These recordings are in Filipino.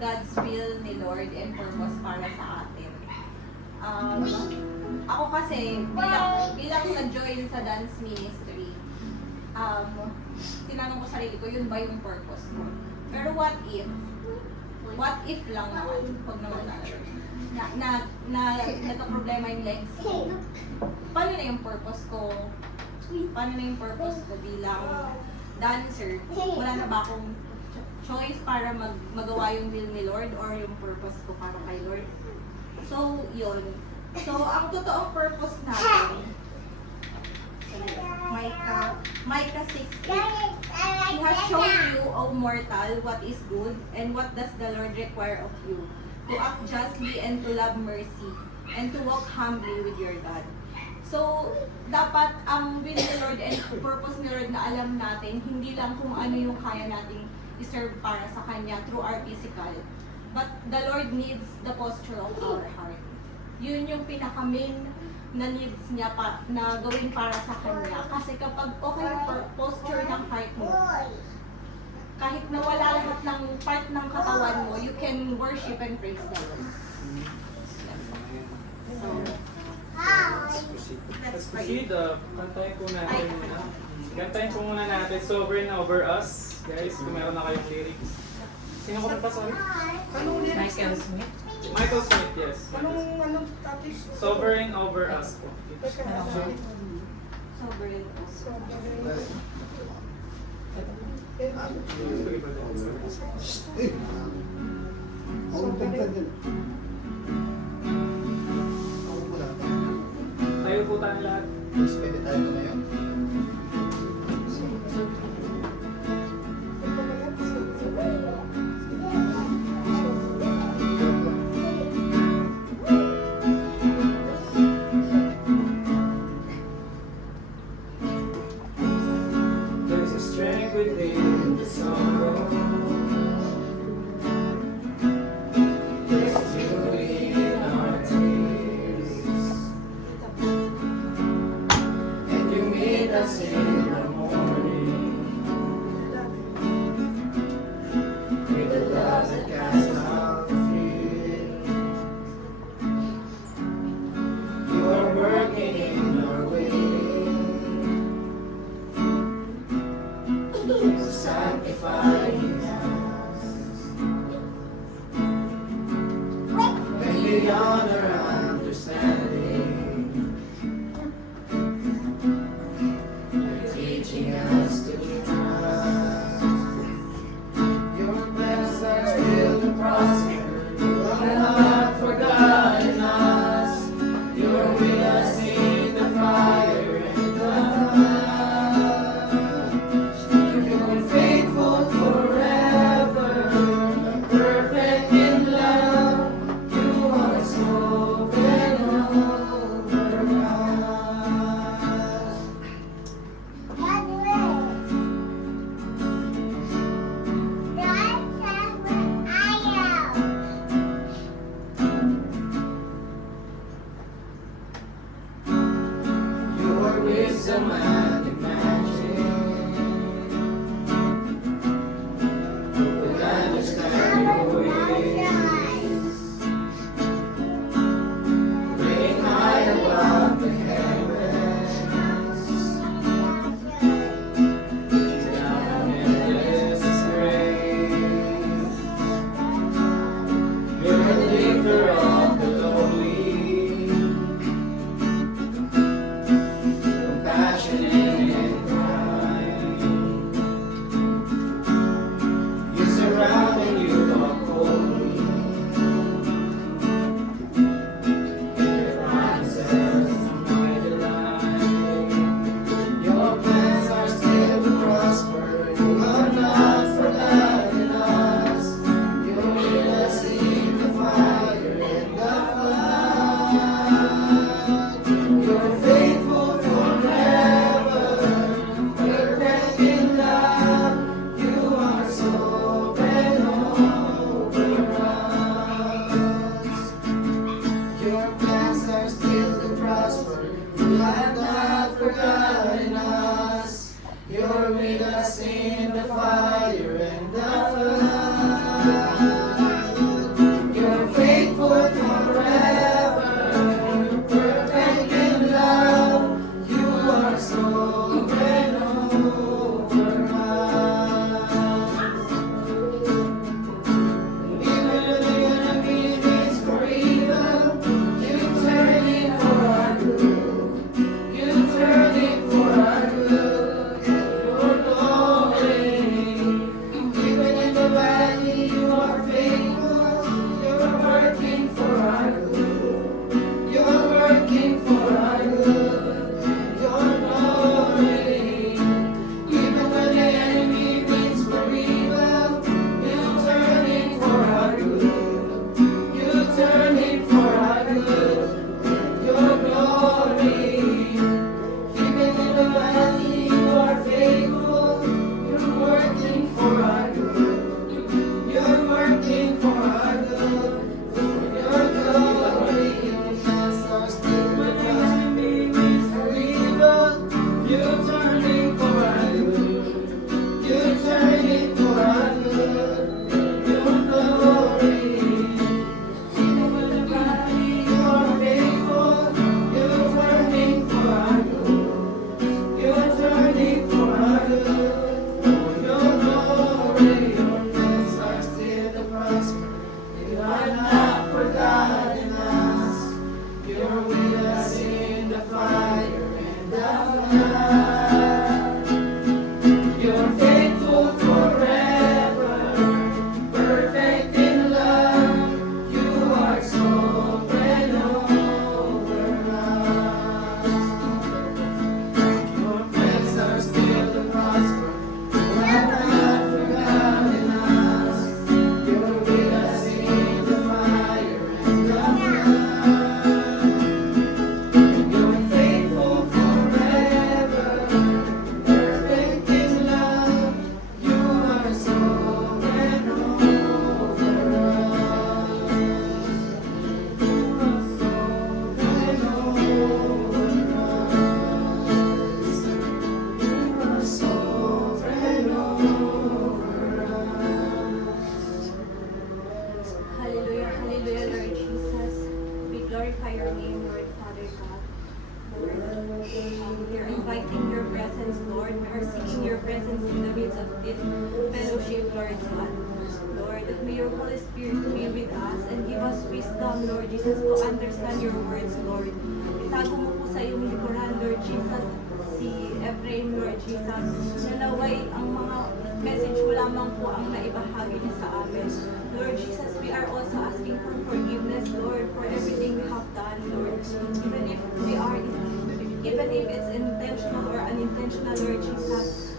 God's will ni Lord and purpose para sa atin. Ako kasi, bilang nag-join sa dance ministry, tinanong ko sarili ko, yun ba yung purpose ko? Pero what if lang naman, pag naman nagka-problema yung legs ko, paano na yung purpose ko? Paano na yung purpose ko bilang dancer? Wala na ba akong choice para magawa yung will ni Lord or yung purpose ko para kay Lord? So, yun. So, ang totoong purpose natin, Micah 6:8. He has shown you, O mortal, what is good, and what does the Lord require of you, to act justly and to love mercy, and to walk humbly with your God. So, dapat ang will ni Lord and purpose ni Lord na alam natin, hindi lang kung ano yung kaya nating i-serve para sa Kanya through our physical, but the Lord needs the posture of our heart. Yun yung pinaka-main na needs niya na gawin para sa Kanya. Kasi kapag okay yung posture ng heart mo, kahit nawala lahat ng part ng katawan mo, you can worship and praise the Lord. So, Let's proceed. Kantayin po natin muna. Kantayin po muna natin Sovereign Over Us. Guys, kung meron na kayong lyrics. Sino ko pa, sorry? Michael Smith. Michael Smith, yes. Anong topic? Sovereign Over Us po. sovereign. Tayo po tayo lahat. Pwede tayo ngayon. There's a strength within the sorrow. There's beauty in our tears. And you meet us in the morning with the love that casts out fear. You are working in our way, sanctifying us. And beyond our understanding, you're teaching us to trust. Your plans are still to prosper. You have not forgotten us. You're with us in the fire and the flood. You're faithful forever, perfect in love. You are sovereign over us. Your wisdom and magic, we understand your ways. Reign high above the heavens, down in endless grace. You're the lifter of the lowly, compassionate and kind. You surround and you uphold me. Your promises are my delight. Your plans are still to prosper. You have not forgotten us. You're with us in the fire and the flood. You're faithful forever, perfect in love. You are sovereign over us. Your plans are still to prosper. You have not forgotten us. You're with us in the fire and the flood. presence in the midst of this fellowship, Lord God. Lord, that may your Holy Spirit be with us and give us wisdom, Lord Jesus, to understand your words, Lord. Itago mo po sa iyong likuran, Lord Jesus, si Ephraim, Lord Jesus, na naway ang mga message mo lamang po ang naibahagi niya sa amin. Lord Jesus, we are also asking for forgiveness, Lord, for everything we have done, Lord. Even if it's intentional or unintentional, Lord Jesus,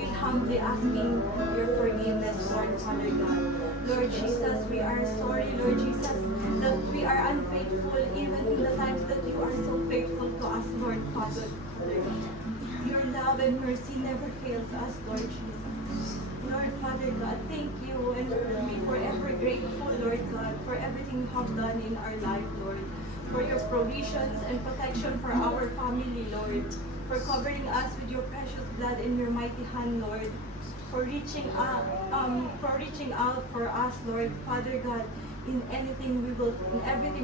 we humbly asking your forgiveness, Lord, Father God. Lord Jesus, we are sorry, Lord Jesus, that we are unfaithful even in the times that you are so faithful to us, Lord, Father. Your love and mercy never fails us, Lord Jesus. Lord, Father God, thank you, and we forever grateful, Lord God, for everything you have done in our life, Lord, for your provisions and protection for our family, Lord, for covering us with your precious blood in your mighty hand, Lord, for reaching out for us, Lord, Father God, in everything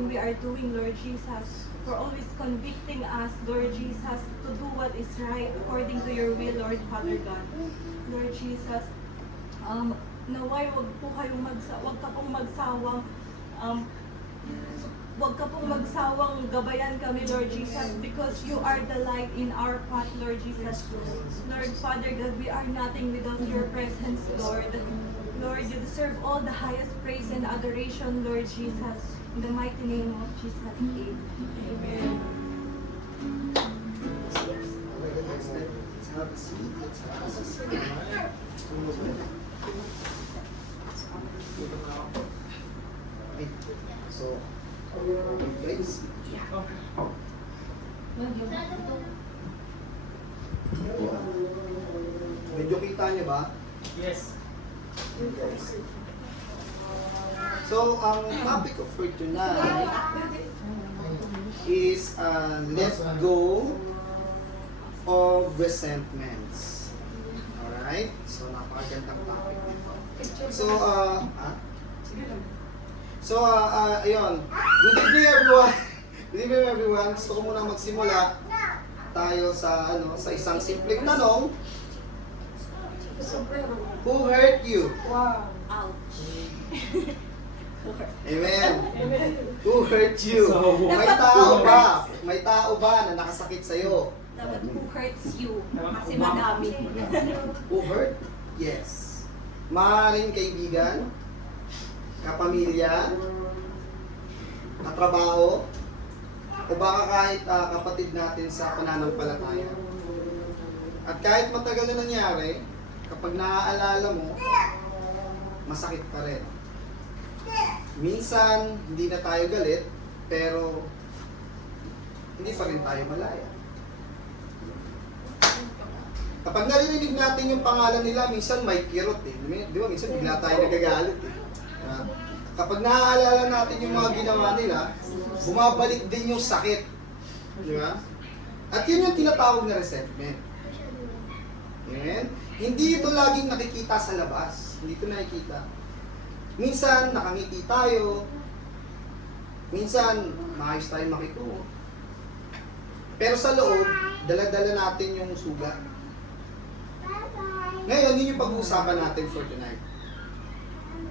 we are doing, Lord Jesus, for always convicting us, Lord Jesus, to do what is right according to your will, Lord, Father God. Lord Jesus, naway wag ka pong magsawang gabayan kami, Lord Jesus, because you are the light in our path, Lord Jesus. Lord, Father God, we are nothing without your presence, Lord. Lord, you deserve all the highest praise and adoration, Lord Jesus. In the mighty name of Jesus, amen. Let's have a seat. Let's have a seat. Okay. So, place. Medyo kita niyo ba? Yes. Guys. So, ang topic of for tonight is let go of resentments. Alright? So, napakagandang topic nito. Ayun. Good evening everyone. Good evening everyone. Gusto ko muna magsimula tayo sa isang simpleng tanong. Who hurt you? Wow. Ouch. Amen. Who hurt you? May tao ba na nakasakit sa'yo? Dapat who hurts you? Kasi madami. Who hurt? Yes. Maaaring kaibigan, kapamilya, katrabaho, o baka kahit kapatid natin sa pananampalataya. At kahit matagal na nangyari, kapag naaalala mo, masakit pa rin. Minsan, hindi na tayo galit, pero hindi pa rin tayo malaya. Kapag naririnig natin yung pangalan nila, minsan may kirot eh. Di ba? Minsan bigla tayo nagagalit eh. Kapag naaalala natin yung mga ginawa nila, bumabalik din yung sakit. Di ba? At yun yung tinatawag na resentment. Amen? Hindi ito laging nakikita sa labas. Hindi ito nakikita. Minsan, nakangiti tayo. Minsan, maayos tayo makitungo. Pero sa loob, dala-dala natin yung sugat. Ngayon, yun yung pag-uusapan natin for tonight.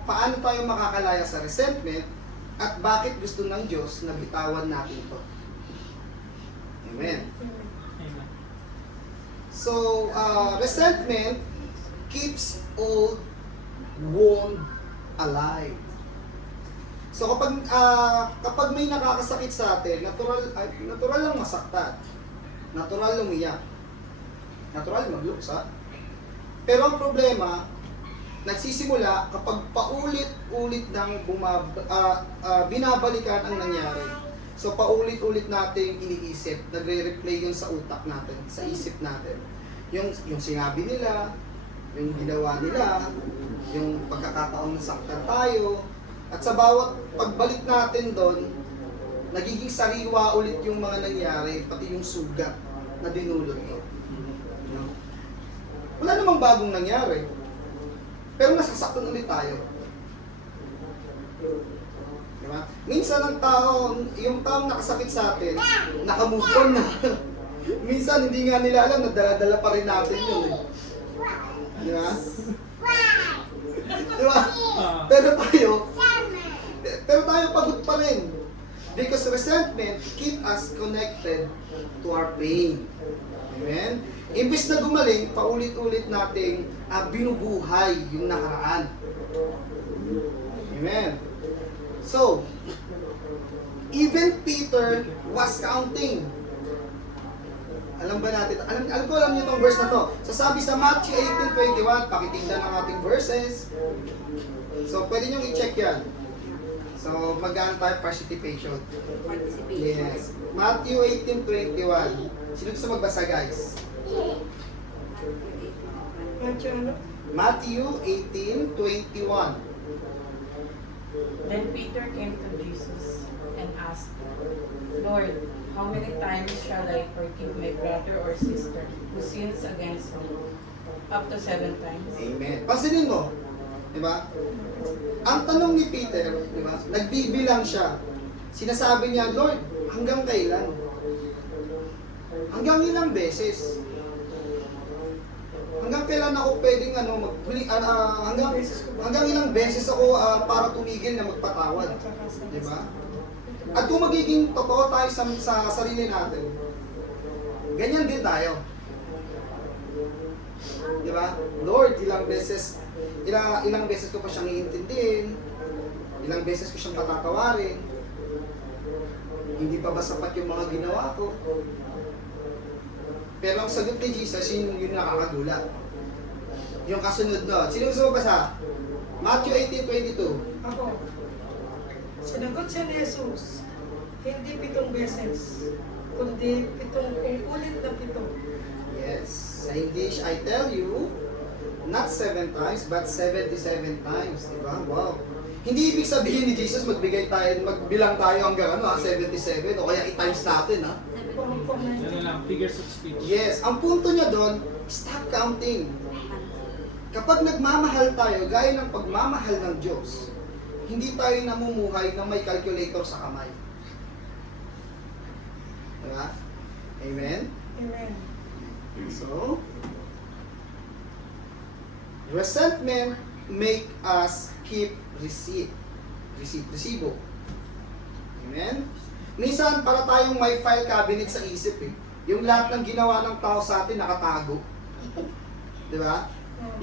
Paano tayo makakalaya sa resentment at bakit gusto ng Diyos na bitawan natin ito? Amen. So, resentment keeps old wound alive. So, kapag may nakakasakit sa atin, natural lang masaktan. Natural lumiyak. Natural magluksa. Pero ang problema, nagsisimula kapag paulit-ulit ng binabalikan ang nangyari. So paulit-ulit nating iniisip, nagre-replay yun sa utak natin, sa isip natin. Yung sinabi nila, yung ginawa nila, yung pagkakataon na saktan tayo, at sa bawat pagbalik natin doon, nagiging sariwa ulit yung mga nangyari, pati yung sugat na dinulot ko. Wala namang bagong nangyari. Pero nasasaktan ulit tayo. Diba? Minsan yung taong nakasakit sa atin, nakamove on na. Minsan hindi nga nila alam na dala-dala pa rin natin yun. Di ba? Di ba? Pero tayo pagod pa rin. Because resentment keep us connected to our pain. Amen? Imbis na gumaling, paulit-ulit nating binubuhay yung nakaraan. Amen? So, even Peter was counting. Alam ba natin? Alam niyo itong verse na to. Sasabi sa Matthew 18:21, pakitignan ang ating verses. So, pwede niyong i-check yan. So, mag-ano tayo participation. Participation. Yes. Matthew 18:21. Sino gusto magbasa, guys? Matthew 18:21. Then Peter came to Jesus and asked, Lord, how many times shall I forgive my brother or sister who sins against me? Up to 7 times? Amen. Pansinin mo. Diba? Ang tanong ni Peter, diba? Nagbibilang siya. Sinasabi niya, Lord, hanggang kailan? Hanggang ilang beses? Hanggang kailan ako pwedeng hanggang ilang beses ako para tumigil na magpatawad? Diba? At kung magiging totoo tayo sa sarili natin, ganyan din tayo. Diba? Lord, ilang beses ko pa siyang iintindihin, ilang beses ko siyang patatawarin, hindi pa ba sapat yung mga ginawa ko? Pero ang sagot ni Jesus, yun nakakagulat. Yung kasunod na, sino gusto mo basa? Matthew 18:22. Ako. Sinagot siya ni Jesus, hindi 7 beses, kundi 7 ulit na 7. Yes. Sa English, I tell you, not 7 times, but 77 times. Diba? Wow. Hindi ibig sabihin ni Jesus, magbilang tayo hanggang 77, o kaya i-times natin, ha? Yan lang, figures of speech. Yes. Ang punto niya doon, stop counting. Kapag nagmamahal tayo, gaya ng pagmamahal ng Diyos, hindi tayo namumuhay na may calculator sa kamay. Diba? Amen? Amen. So, resentment make us keep resibo. Amen? Minsan, para tayong may file cabinet sa isip eh. Yung lahat ng ginawa ng tao sa atin nakatago. Di ba?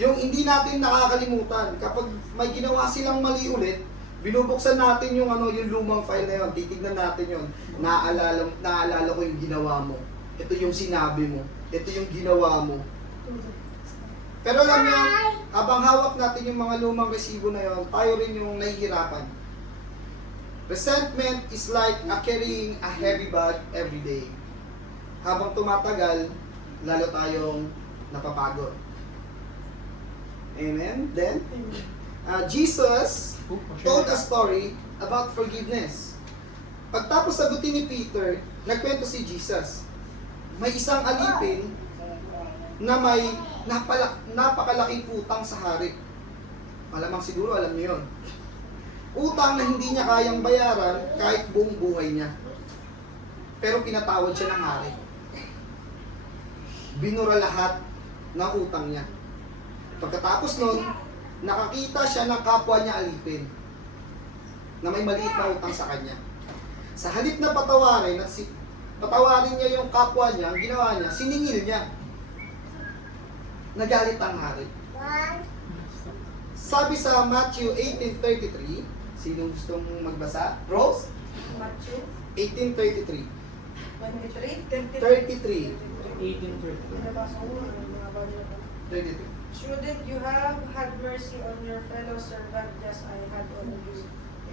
Yung hindi natin nakakalimutan. Kapag may ginawa silang mali ulit, binubuksan natin yung yung lumang file na yun. Titignan natin yun. Naalala ko yung ginawa mo. Ito yung sinabi mo. Ito yung ginawa mo. Pero alam niyo, habang hawak natin yung mga lumang resibo na yon, tayo rin yung nahihirapan. Resentment is like carrying a heavy bag every day. Habang tumatagal, lalo tayong napapagod. Amen? Then, Jesus told a story about forgiveness. Pagtapos sagutin ni Peter, nagkwento si Jesus. May isang alipin na may napakalaking utang sa hari. Malamang siguro alam niyo yun. Utang na hindi niya kayang bayaran kahit buong buhay niya. Pero pinatawad siya ng hari. Binura lahat ng utang niya. Pagkatapos nun, nakakita siya ng kapwa niya alipin na may maliit na utang sa kanya. Sa halip na patawarin niya yung kapwa niya, ang ginawa niya, siningil niya. Nagalit ang hari. Sabi sa Matthew 18:33, sino gustong magbasa? Rose? Matthew 18:33. 23. 33. Shouldn't you have had mercy on your fellow servant just I had on you?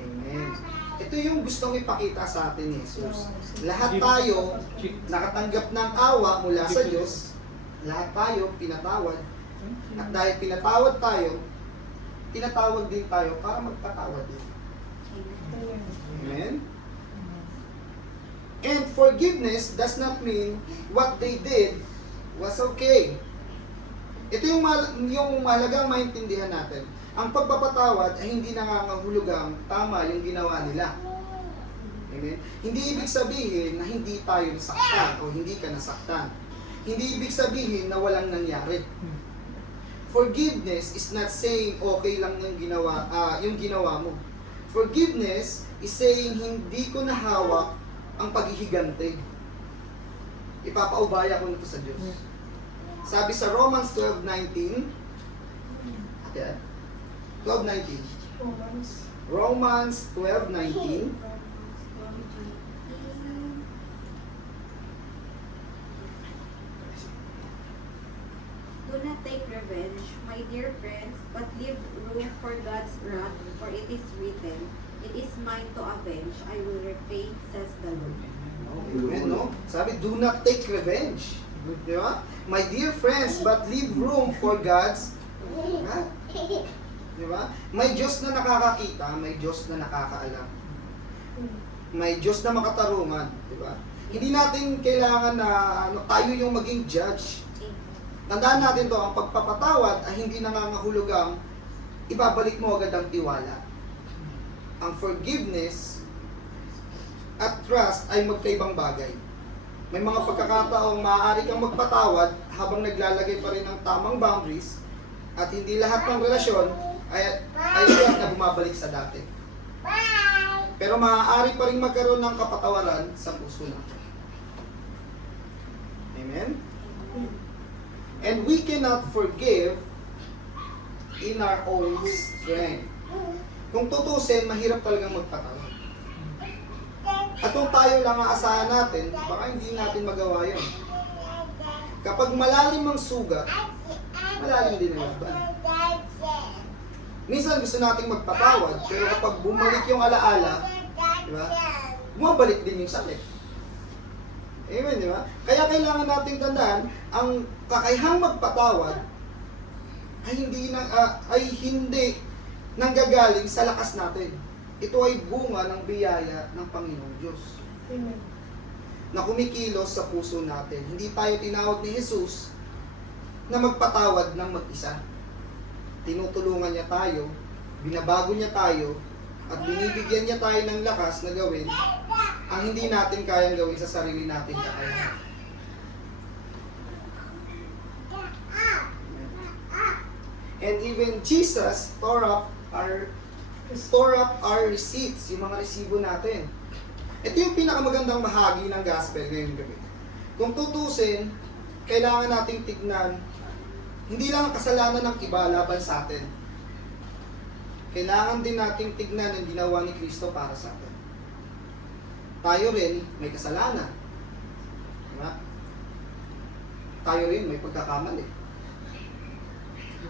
Amen. Ito yung gustong ipakita sa atin ni Jesus. Lahat tayo nakatanggap ng awa mula sa Diyos. Lahat tayo pinatawad. At dahil pinatawad tayo, tinatawag din tayo para magpatawad din. Amen? And forgiveness does not mean what they did was okay. Ito yung mahalagang maintindihan natin. Ang pagpapatawad ay hindi nangangahulugang tama yung ginawa nila. Amen? Hindi ibig sabihin na hindi tayo nasaktan o hindi ka nasaktan. Hindi ibig sabihin na walang nangyari. Forgiveness is not saying okay lang yung ginawa mo. Forgiveness is saying hindi ko nahawak ang paghihigante. Ipapaubaya ko nito sa Diyos. Sabi sa Romans 12:19, yeah, 12:19. Romans 12:19. Do not take revenge, my dear friends, but leave room for God's wrath, for it is written, "It is mine to avenge, I will repay," says the Lord. Amen, no? Sabi, do not take revenge. Di ba? My dear friends, but leave room for God's wrath. Di ba? May Diyos na nakakakita, may Diyos na nakakaalam. May Diyos na makatarungan, di ba? Hindi natin kailangan na tayo yung maging judge. Tandaan natin to, ang pagpapatawad ay hindi nangangahulugang ibabalik mo agad ang tiwala. Ang forgiveness at trust ay magkaibang bagay. May mga pagkakataong maaari kang magpatawad habang naglalagay pa rin ng tamang boundaries at hindi lahat ng relasyon ay na bumabalik sa dati. Pero maaari pa rin magkaroon ng kapatawaran sa puso natin. Amen? And we cannot forgive in our own strength. Kung tutusin, mahirap talagang magpatawad. At kung tayo lang ang asahan natin, baka hindi natin magawa yun. Kapag malalim ang sugat, malalim din ang laban. Minsan gusto nating magpatawad, pero kapag bumalik yung alaala, di ba? Bumabalik din yung sakit. Amen, di ba? Kaya kailangan nating tandaan, ang kakayahang magpatawad ay hindi nanggagaling sa lakas natin. Ito ay bunga ng biyaya ng Panginoong Diyos Amen. na kumikilos sa puso natin. Hindi tayo tinawag ni Jesus na magpatawad ng mag-isa. Tinutulungan niya tayo, binabago niya tayo, at binibigyan niya tayo ng lakas na gawin ang hindi natin kayang gawin sa sarili natin kakayahan. And even Jesus tore up our receipts, yung mga resibo natin. Ito yung pinakamagandang bahagi ng gospel ngayong gabi. Kung tutusin, kailangan nating tignan, hindi lang ang kasalanan ng iba laban sa atin. Kailangan din nating tignan ang ginawa ni Kristo para sa atin. Tayo rin may kasalanan. Diba? Tayo rin may pagkakamali.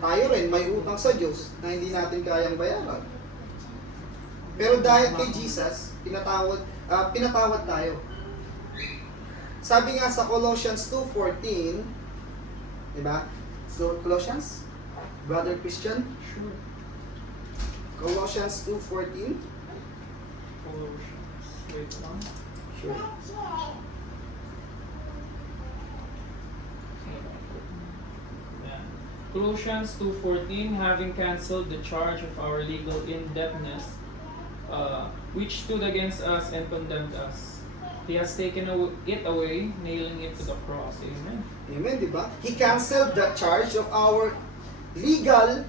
Tayo rin may utang sa Diyos na hindi natin kayang bayaran. Pero dahil kay Jesus, pinatawad tayo. Sabi nga sa Colossians 2:14, di ba? So, Colossians? Brother Christian? Sure. Colossians 2:14. Colossians. Wait lang. Sure. Yeah. Colossians 2:14, having cancelled the charge of our legal indebtedness, which stood against us and condemned us. He has taken it away, nailing it to the cross. Amen. Amen, di ba? He canceled the charge of our legal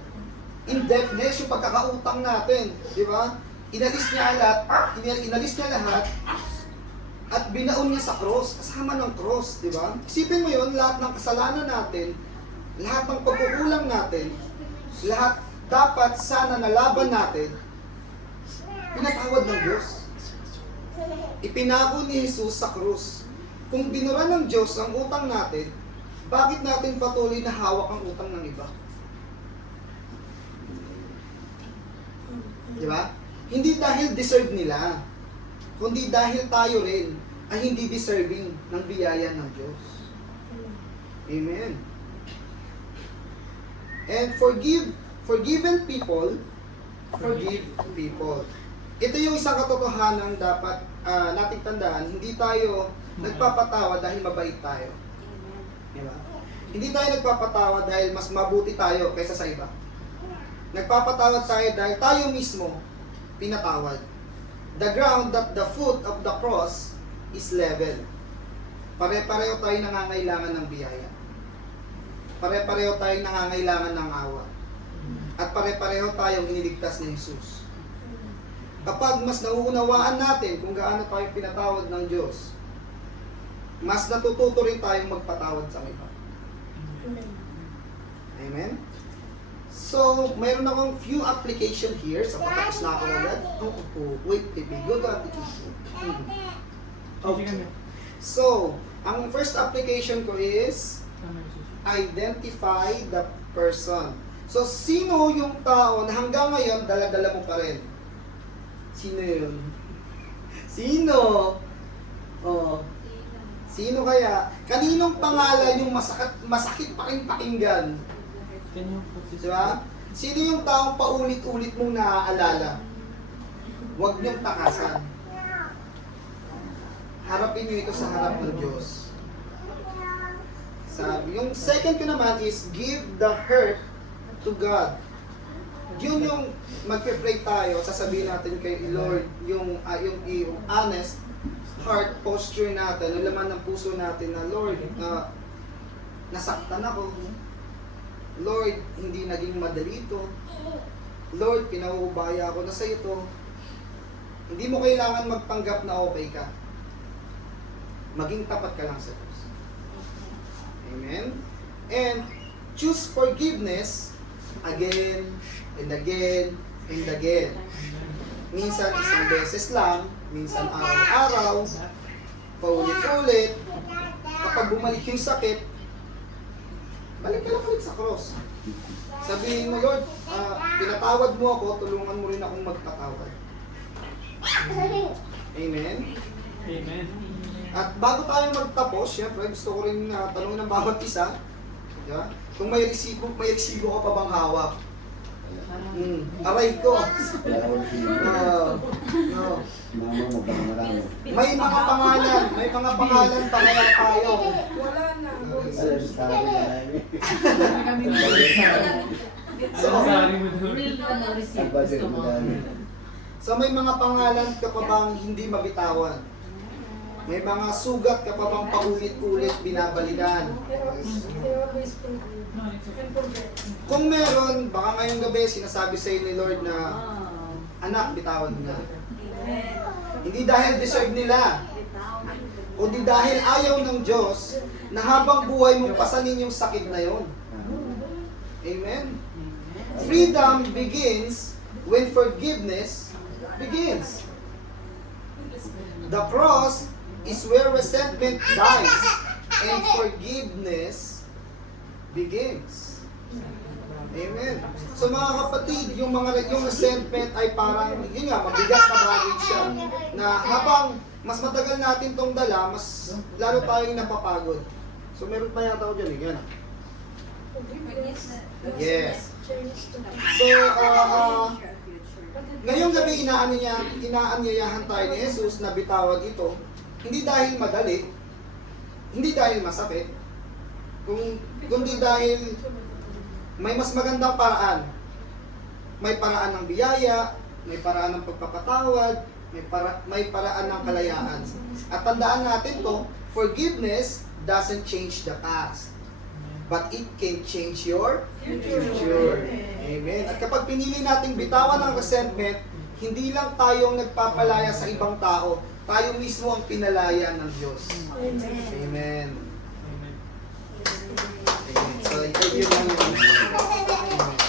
indebtedness, yung pagkakautang natin, di ba? Inalis niya lahat at binaon niya sa cross, kasama ng cross, di ba? Isipin mo yun, lahat ng kasalanan natin, lahat ng pagkukulang natin, lahat dapat sana nalaban natin, pinatawad ng Diyos. Ipinako ni Jesus sa krus. Kung binura ng Diyos ang utang natin, bakit natin patuloy na hawak ang utang ng iba? Di ba? Hindi dahil deserve nila, kundi dahil tayo rin ay hindi deserving ng biyaya ng Diyos. Amen. And forgiven people, forgive people. Ito yung isang katotohanan dapat nating tandaan. Hindi tayo nagpapatawa dahil mabait tayo. Di ba? Hindi tayo nagpapatawa dahil mas mabuti tayo kaysa sa iba. Nagpapatawad tayo dahil tayo mismo pinatawad. The ground at the foot of the cross is level. Pare-pareho tayo nangangailangan ng biyaya. Pare-pareho tayong nangangailangan ng awa. At pare-pareho tayong iniligtas ni Jesus. Kapag mas nauunawaan natin kung gaano tayo pinatawad ng Diyos, mas natututo rin tayong magpatawad sa iba. Amen? So, mayroon akong few application here. Sa patapos na ako agad. Wait, baby. Go to application. Okay. So, ang first application ko is identify the person. So, sino yung tao na hanggang ngayon dala-dala mo pa rin? Sino yun? Sino? Oh. Sino kaya? Kaninong pangalan yung masakit pa rin pakinggan? Can you put this? Diba? Sino yung taong paulit-ulit mong naaalala? Huwag niyong takasan. Harapin niyo ito sa harap ng Diyos. Sabi, yung second ko naman is give the hurt to God. Yun yung magpe-pray tayo, sasabihin natin kay Lord, yung honest heart posture natin, yung laman ng puso natin na Lord, nasaktan ako. Lord, hindi naging madali ito. Lord, pinaubaya ako na sa ito. Hindi mo kailangan magpanggap na okay ka. Maging tapat ka lang sa Diyos. Amen? And choose forgiveness again and again and again. Minsan isang beses lang, minsan araw-araw, paulit-ulit. Kapag bumalik yung sakit, balik ka lang ulit sa cross. Sabihin mo, Lord, pinatawad mo ako, tulungan mo rin akong magpatawad. Amen? Amen. At bago tayo magtapos, syempre gusto ko rin tanongin ng bawat isa. Diba? Kung may resibo ka pa bang hawak? Aray ko. No. Mama mo, baka marami. May mga pangalan pa kaya tayo. Wala na. Alam, sabi na namin. So, Sorry mo doon. Ang budget mo dami. so may mga pangalan ka pa bang hindi mabitawan? May mga sugat ka pa bang paulit-ulit binabalikan? They always forgive and forget. Kung meron, baka ngayong gabi sinasabi sa ni Lord na, anak, bitawan mo na. Hindi dahil deserve nila, kundi dahil ayaw ng Diyos na habang buhay mong pasanin yung sakit na yon. Amen? Freedom begins when forgiveness begins. The cross is where resentment dies and forgiveness begins. Amen. So mga kapatid, yung resentment ay parang, yun nga, mabigat na baggage siya. Na habang mas matagal natin tong dala, mas lalo tayong napapagod. So meron pa yata ako dyan, yan. Forgiveness. Yes. Change to So, ngayong gabi inaanyayahan tayo ni Jesus na bitawan ito, hindi dahil madali, hindi dahil masakit, kundi dahil may mas magandang paraan. May paraan ng biyaya, may paraan ng pagpapatawad, may paraan ng kalayaan. At tandaan natin to, forgiveness doesn't change the past, but it can change your future. Amen. At kapag pinili nating bitawan ng resentment, hindi lang tayong nagpapalaya sa ibang tao, tayo mismo ang pinalaya ng Diyos. Amen. Amen. Amen. Amen. So, ito yun lang yun. Amen.